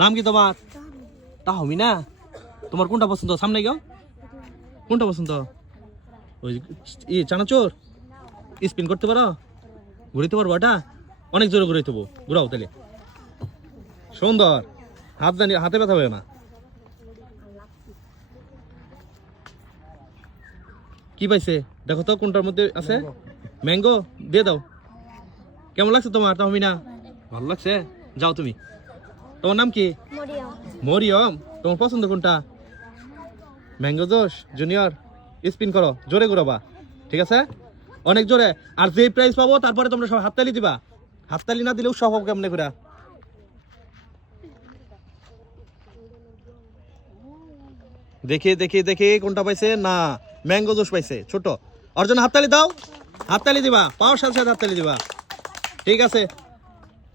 নাম কি তোমার? তাহমি না তোমার কোনটা পছন্দ? সামনে গো কোনটা পছন্দ? ওই ই চানাচোর? স্পিন করতে পারো? ঘুরিতে পারব এটা? অনেক জোরে ঘুরাইতে হব ঘুরাও তাহলে। সুন্দর। হাত জানি হাতে ব্যথা হবে না। কি পাইছে? দেখো তো কোনটার মধ্যে আছে। ম্যাঙ্গো? দিয়ে দাও। কেমন লাগছে তোমার তাহমি না ভালো লাগছে। যাও তুমি। তোমার নাম কি? মরিয়ম। তোমার পছন্দ কোনটা? ম্যাঙ্গো জোশ জুনিয়র। স্পিন করো জোরে ঘুরাবা। ঠিক আছে? অনেক জোরে। আর যে প্রাইস পাবো তারপরে তোমরা সব হাততালি দিবা। হাততালি না দিলেও সব কেমনে করে? দেখি দেখি দেখি কোনটা পাইছে? না ম্যাঙ্গো জুস পাইছে ছোট। ওর জন্য হাততালি দাও। হাততালি দিবা। পাওয়ার সাথে সাথে হাততালি দিবা। ঠিক আছে?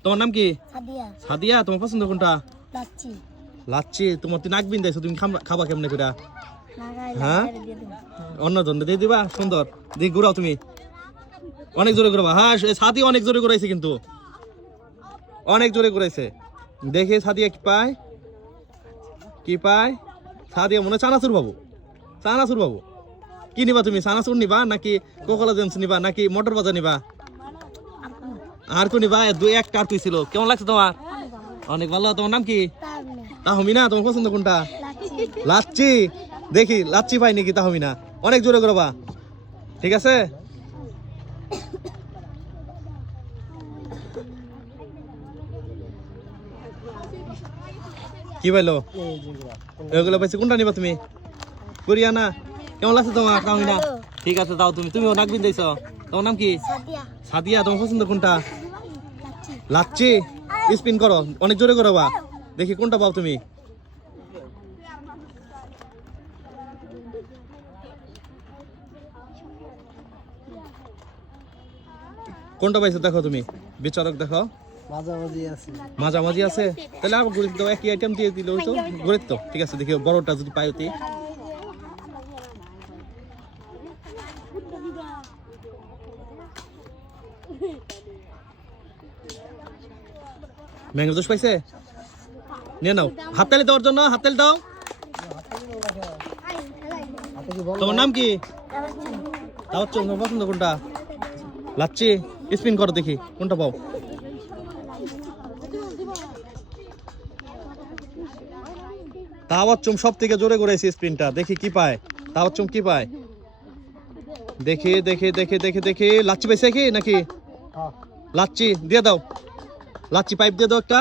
তোমার নাম কি? সাদিয়া। তোমার পছন্দ কোনটা? লাচ্ছি তোমার তুই নাক বিন্দাইছো তুমি খাবা কেমনে করে হ্যাঁ? অন্য জন দিয়ে দিবা। সুন্দর। দিক ঘুরাও তুমি। অনেক জোরে ঘুরাবা। হ্যাঁ সাথী অনেক জোরে ঘুরাইছে কিন্তু। অনেক জোরে ঘুরাইছে। দেখে সাদিয়া কি পায়? কি পায়? সাদিয়া মনে চানাচুর বাবু। চানাচুর বাবু। কি নিবা তুমি? চানাচুর নিবা নাকি কোকলা জেমস নিবা নাকি মোটর বাজার নিবা? আর কো নিবা দুই এক কার তুই ছিল কেমন লাগছে তোমার? অনেক ভালো। তোমার নাম কি? তাহমি না তোমার পছন্দ কোনটা? লাচ্ছি দেখি লাচ্ছি পাই নাকি তাহমি না অনেক জোরে করবা ঠিক আছে? কি পাইলো? এগুলো পাইছে কোনটা নিবা তুমি? কোরিয়া না কেমন লাগছে তোমার তাহমি না ভালো। ঠিক আছে তাও তুমি। তুমিও নাক বিন্দাইছ তোমার নাম কি? সাদিয়া। সাদিয়া তোমার পছন্দ কোনটা? লাচ্ছি স্পিন করো অনেক জোরে করো বা। দেখি কোনটা পাও তুমি। কোনটা পাইছো দেখো তুমি? বিচারক দেখো। মাঝামাঝি আছে। মাঝামাঝি আছে। তাহলে আবার ঘুরে দাও একই আইটেম দিয়ে দিলে তো ঘুরে তো ঠিক আছে দেখি বড়টা যদি পাই ম্যাঙ্গো জুস পাইছে? নিয়ে নাও। হাততালি দেওয়ার জন্য, হাততালি দাও। তোমার নাম কি? পছন্দ কোনটা? লাচ্ছি, স্পিন করো দেখি, কোনটা পাও? তাওয়াচ্চুম সব থেকে জোরে করেছি স্পিনটা, দেখি কি পায়। তাওয়াচ্চুম কি পায়? দেখি দেখে দেখে দেখে দেখি। লাচ্ছি পাইছে কি নাকি? লাচ্ছি দিয়ে দাও। লাচ্ছি পাইপ দিয়ে দাও একটা।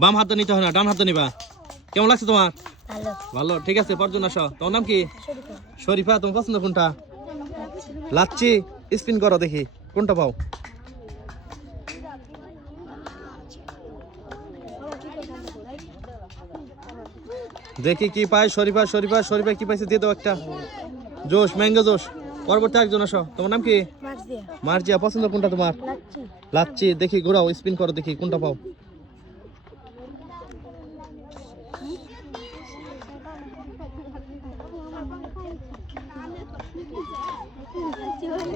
বাম হাতে নিতে হয় না ডান হাতে নিবা। কেমন লাগছে তোমার? ভালো। ঠিক আছে পরজন আসো। তোমার নাম কি? শরীফা। শরীফা তোমার পছন্দ কোনটা? লাচ্ছি স্পিন করো দেখি কোনটা পাও? দেখি কি পায় শরীফা শরীফা শরীফা কি পাইছে দিয়ে দাও একটা। জোশ ম্যাঙ্গো জোশ। পরবর্তী একজন আসো। তোমার নাম কি? মার্জিয়া। পছন্দ কোনটা তোমার? লাচ্ছি দেখি ঘোরাও স্পিন করো দেখি কোনটা পাও।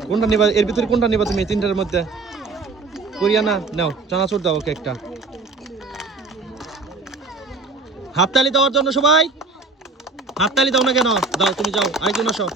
কোনটা নিবা? এর ভিতরে কোনটা নিবা তুমি তিনটার মধ্যে? কোরিয়ানা নাও চানাচুর দাও ওকে একটা। হাততালি দেওয়ার জন্য সবাই? হাততালি দাও না কেন? দাও তুমি যাও। আরেকজন আসো।